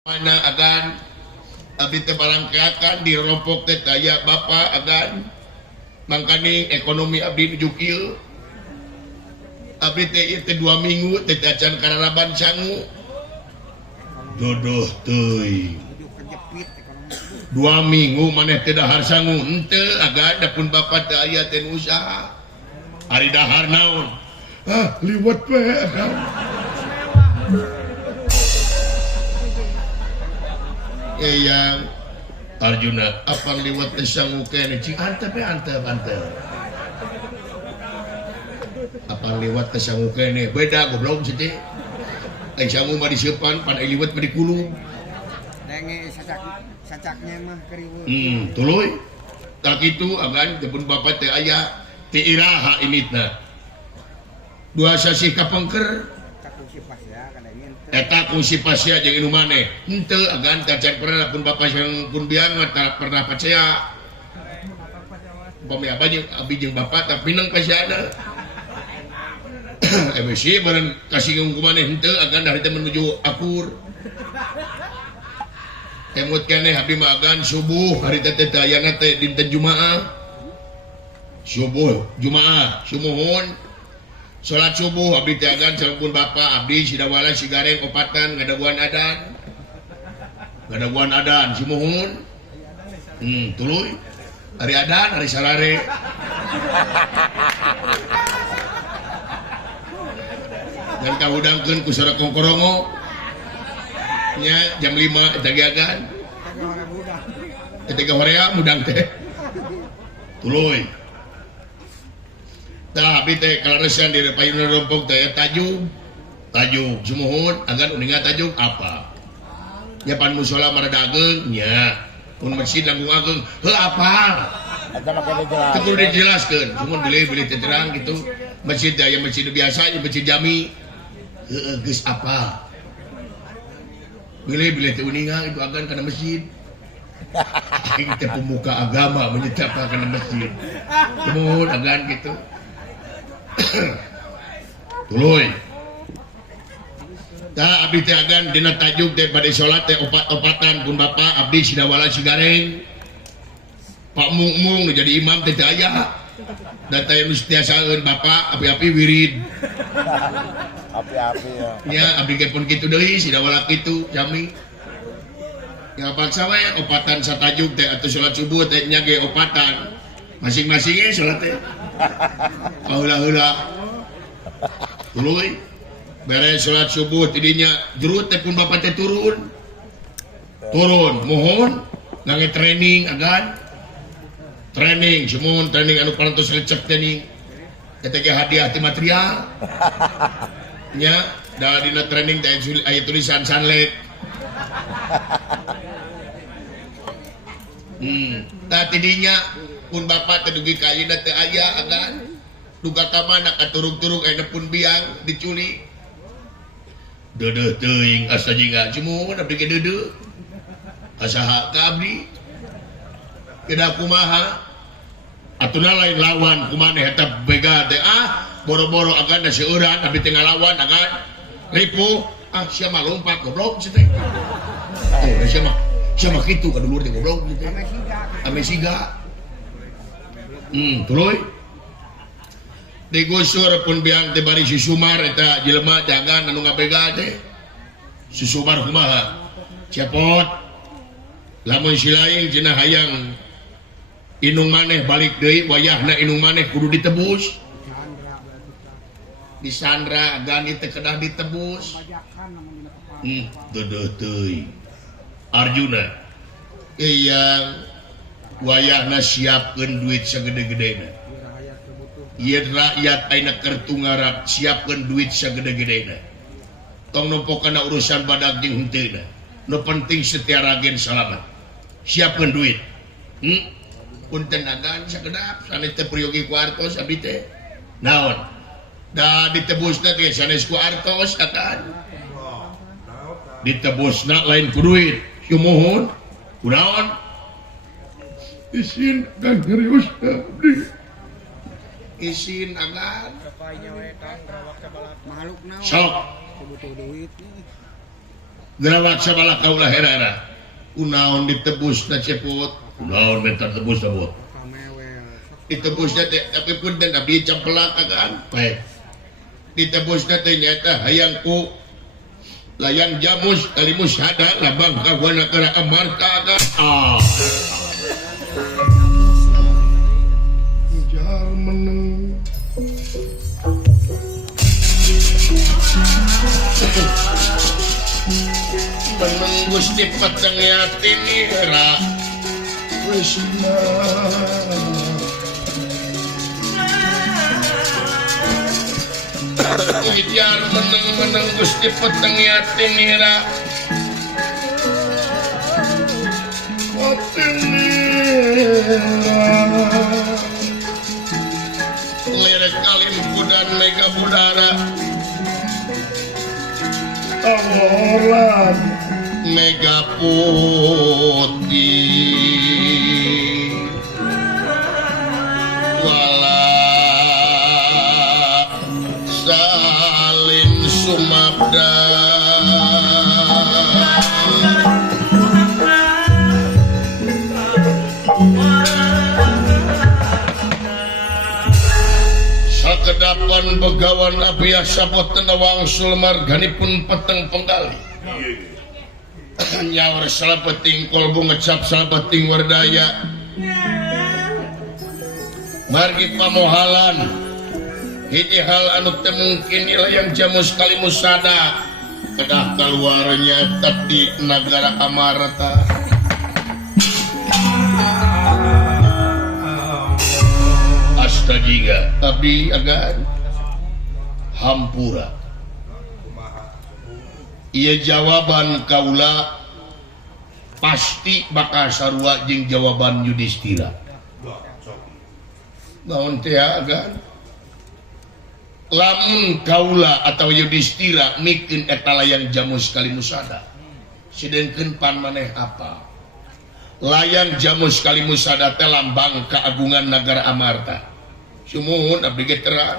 mana agan abdi teh balangkeakan di rompok teh daya bapa agan mangkani ekonomi abdi nuju kieu abdi teh ieu teh 2 minggu teh acan kararaban sangu jodoh teuing 2 minggu maneh teh dahar sangu henteu agan dapun bapa teh aya teh usaha hari dahar naon liwat we agan yang Arjuna apa liwat sangu kene cing antep apa liwat sangu kene beda goblok sih sangu mah diseupan pan liwat mah dikulung denge sacaknya mah keriweuh tuluy tak kitu agan jebun bapa teh aya ti iraha imitna dua sasih kapengker eta kungsi pasya jeung inu maneh henteu agan tacan pernah pun bapa yang pun biang tak pernah percaya pami abah jeung abi jeung bapa tapi nang pasyana emisi bareng kasih ku maneh henteu agan dari teh menuju akur temut keneh abi mah agan subuh hari teh dayana teh dinten Jumaah subuh Jumaah sumuhun salat subuh abdi teh agan sampun bapa abdi sidawala sigareng opatan ngadaguan adan simuhun tuluy hari adan hari salare dan kahudangkeun ku sora kongkorongo nya jam 5 eta ge agan eta horea mudang teh tuluy tah abdi teh kalaresan di payuna rompok teh tajuk sumuhun agan uninga tajuk apa nya pan mushola maradageung nya mun masjid nanggung ageung heuh apa eta mah kudu dijelaskeun cuman beli teh terang gitu masjid aya masjid biasa aya masjid jami heuh geus apa beli teh uninga itu agan kana masjid ini teh pemuka agama menyetapkan kana masjid sumuhun agan gitu tuluy tah abdi teh agan dina tajuk teh bade salat teh opat-opatan pun bapa abdi sidawala sigareng Pak Mung nu jadi imam teh aya dan teh nu tiasaeun bapa api-api wirid api-api ya abdi ge pun kitu deui sidawala kitu jami ya paksa we opatan satajuk teh atuh salat subuh teh nya ge opatan masing-masing ge salat teh kaula-heula tuluy beres salat subuh tidinya jerut teh pun bapa teh turun mohon ngangge training agan training semun training anu parantos lecek training eta ge hadiah ti material nya da dina training teh aya tulisan sunlight tah tidinya pun bapa teh dugi ka ayeuna teh aya agan duga ka mana katurug-turug aya pun biang diculik deudeuh teuing asa jingga cimun abdi ge deudeuh asaha ka abdi keda kumaha atuna lain lawan kumaneh eta bega teh boro-boro agan da seueuran abdi teh ngalawan agan ripuh sia mah lompat goblok cenah sia mah kitu ka dulur teh goblok gitu ame siga tuluy digusur pun biang teh bari si Sumar eta jelema jagan anu ngabega teh si Sumar kumaha cepot lamun si lain cenah hayang inung maneh balik deui wayahna inung maneh kudu ditebus disandra agan teh kedah ditebus dodoh teuing Arjuna yang wayahna siapkeun duit sagede-gedena ieu rakyat ayeuna kertu ngarap siapkeun duit sagede-gedena tong numpuk kana urusan badag jeung henteuna nu penting setia ragen salamet siapkeun duit punten agan sakedap sanes teh priyogi ku artos abdi teh naon da ditebusna teh sanes ku artos akan ditebusna lain ku duit sumuhun kunaon isin kang serius abdi isin agan makhluk naon sok butuh duit gerawat sabala kaulah herara kunaon ditebus na cepot kunaon minta tebus na bot Kamewe. ditebus na tapi pun dan nabi campelak agaan baik ditebus na nyata hayang ku layang jamus kalimus hada labang kawana kara amarta agaan jal meneng meneng gusti patang yatin ira wisma Ijar meneng gusti patang yatin ira lirik kalimpu dan mega budara aworan mega putih wala salin sumabda sakedapan begawan abiah sabot tenawang sulmarganipun peteng penggali nyawar salabeting kolbu ngecap salabeting wardaya margi pamohalan hiji hal anu teu mungkin ilayang jamus kalimusada kedah keluarnya di negara Amarta astagiga abdi agan hampura iya jawaban kaula pasti bakal sarua jeung jawaban Yudhistira naon teh agan lamun kaula atau Yudhistira mikeun eta layang jamus kalimusada sedengkeun pan maneh apa layang jamus kalimusada teh lambang keagungan negara Amarta sumuhun abdi ge terang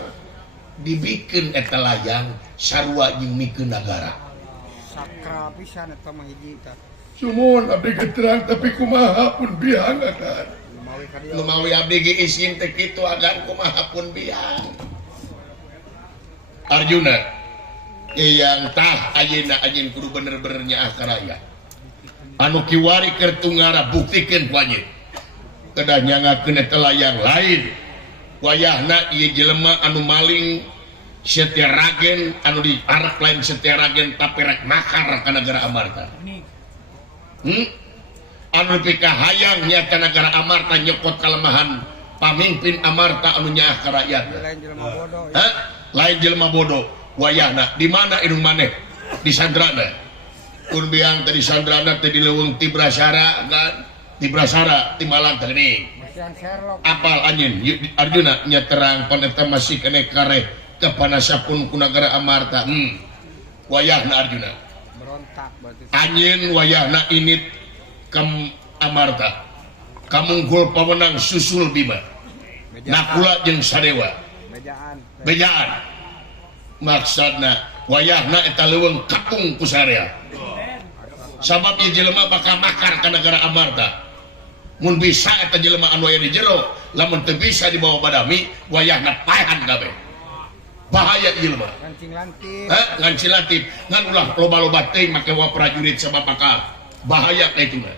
dibikeun eta layang sarua jeung mikeun negara Sakra pisan eta mah hiji tah. sumuhun abdi ge terang tapi kumaha pun biang agan Lumawi ka dieu. lumawi abdi ge isin teh kitu agan kumaha pun biang Arjuna yang tah ayeuna anjeun kudu bener-bener nyaah karaya anu kiwari keur tungara buktikeun ku anjeun kedah nyangakeun eta layang lain wayahna ieu jelema anu maling Setia Ragen anu diarak lain Setia Ragen tapi rek makar ka negara Amarta anu pika hayang nyata negara Amarta nyokot kalemahan pamimpin Amarta anu nyaah ka rakyat Lain jelema bodoh. lain jelema bodoh wayahna di mana indung maneh di sandrana kun biang tadi sandrana teh di leuweung Tibrasara kan Tibrasara Timbalan teh geuning Masihan Sherlock. apal anjeun Arjuna nya terang pan eta masih kene kareh kepanasapun ku negara Amarta wayahna Arjuna Berontak berarti. anjeun wayahna init ke Amarta kamungkul pawenang susul Bima nakula jeung Sadewa bejaan maksudna wayahna eta leuweung kapung ku sarea sabab ieu jelema bakal makar ka negara Amarta mun bisa eta jelema anu aya di jero lamun teu bisa dibawa badami wayahna paehan kabeh bahaya ieu jelema Ngancing lantik. ngan cilatip ngan ulah loba-loba teuing make wa prajurit sabab bakal bahaya ka itu mah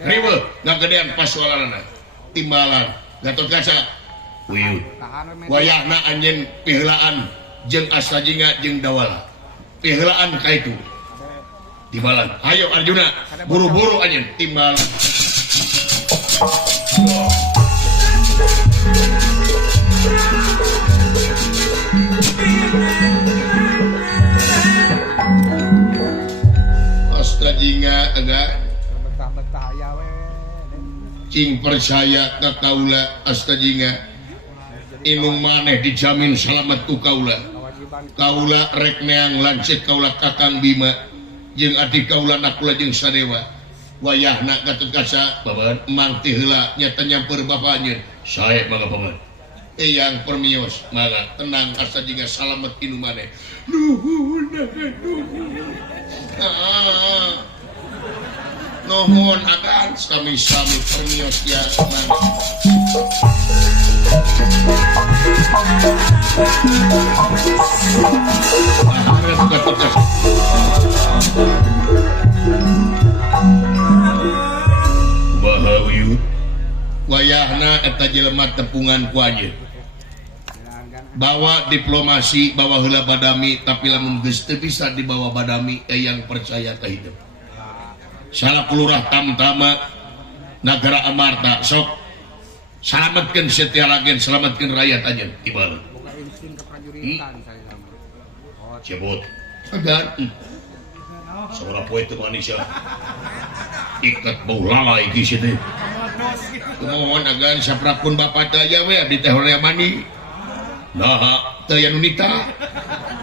riweuh ngagedean pasualanna Timbalan Gatot Kaca wieu wayahna anjeun piheulaan jeung Astajinga jeung Dawala piheulaan ka itu Timbalan ayo Arjuna buru-buru anjeun Timbalan Astajinga enggak Betah-betah ya we. cing percaya ka kaula Astajinga inung maneh dijamin salamet ku kaula Kewajiban kaula rek neang lancet kaula Kakang Bima jeung adik kaula nakula jeung Sadewa wayahna Gatot Kaca babahan emang ti heula nyata nyamper bapaknya sae mangga paman yang permios malah tenang asa juga salamet inu maneh nuhun nuhun akan sami-sami permios ya man. Harap ketugas Bahawiu wayahna eta jelema tepungan ku anjeun bawa diplomasi bawa heula badami tapi lamun geus teu bisa dibawa badami yang percaya ka hidup salah kelurah tamtama nagara Amarta sok selamatkeun Setyaragen selamatkeun rakyat anjeun tibal Boga insting keprajuritan saya sama. cebot agan seorang poe teu manusia ikat bau lalai di sini kumohon agan saprapun bapak daya we abdi teh hoream mani nah teu aya nu nita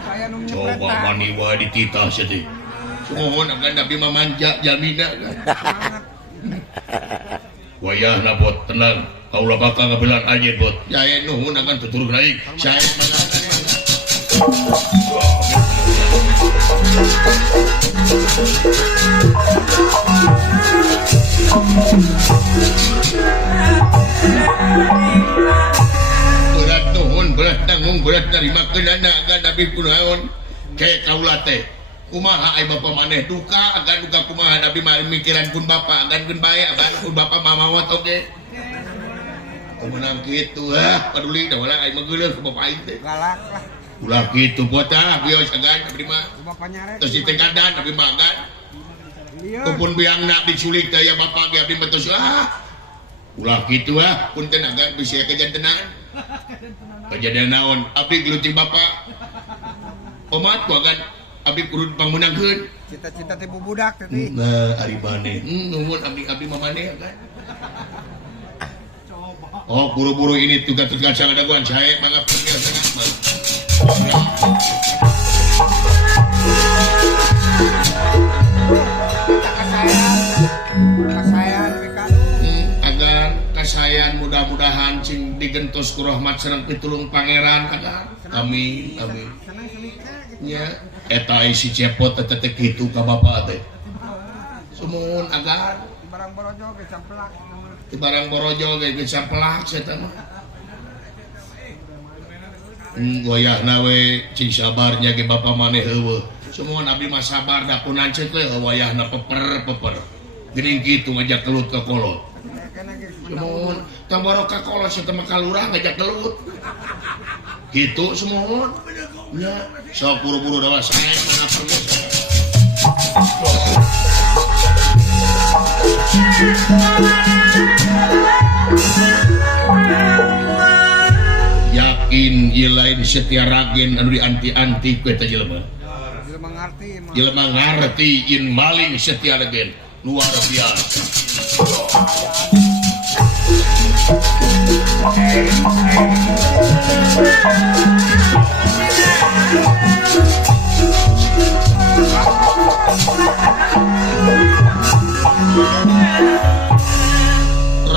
Saya nu coba mani wae dititah sih kumohon agan nabi mamanja jamina wayahna bot tenang kaulah bakal ngabelan anjeun bot jae nuhun agan tuturug naik sae mangga berat nuhun berat tanggung berat nerima kenana agan nabi kunaon kayak kaula teh kumaha ai bapa maneh duka agan duka kumaha nabi mikiran pun bapa agan geun bae agan pun bapa mamawat oge kumenang kitu peduli da wala ai meugeuleuh ku bapa aing teh galak lah. ulah kitu bota bios agan abdi mah Bapak nyarek. terus ditegadan abdi mah agan Iya. kupun biangna diculik teh ya bapa ge abdi mah tos ulah kitu punten agan bisa kejadian kejadian naon abdi geluting bapa omat ku agan abdi kudu pangmenangkeun Cita-cita teh budak teh. nah ari maneh nuhun abdi mah maneh agan oh buru-buru ini tugas-tugas yang ada gua saya mangga pergi sangat mah Kasayan bekan. agar kasayan mudah-mudahan cing digentos ku rahmat sareng pitulung pangeran agar amin amin Senang senika gitu. nya eta isi cepot teh kitu ka bapa teh sumuhun agar Barang borojo ge camplak. di barang borojo ge geus sampelak eta mah wayahna we cing sabarnya ge bapa maneh heueuh sumuhun abdi mah sabar da pun lanceuk we wayahna peper geuning kitu ngajak kelut ka kolot Kena ge sumuhun tang baro ka kolot eta mah kalurah ngajak kelut kitu sumuhun nya sok buru-buru dawa sae mangga pergi yakin ieu lain Setyaragen anu dianti-anti ku eta jelema jelema ngarti mah. jelema ngarti yin maling Setyaragen luar biasa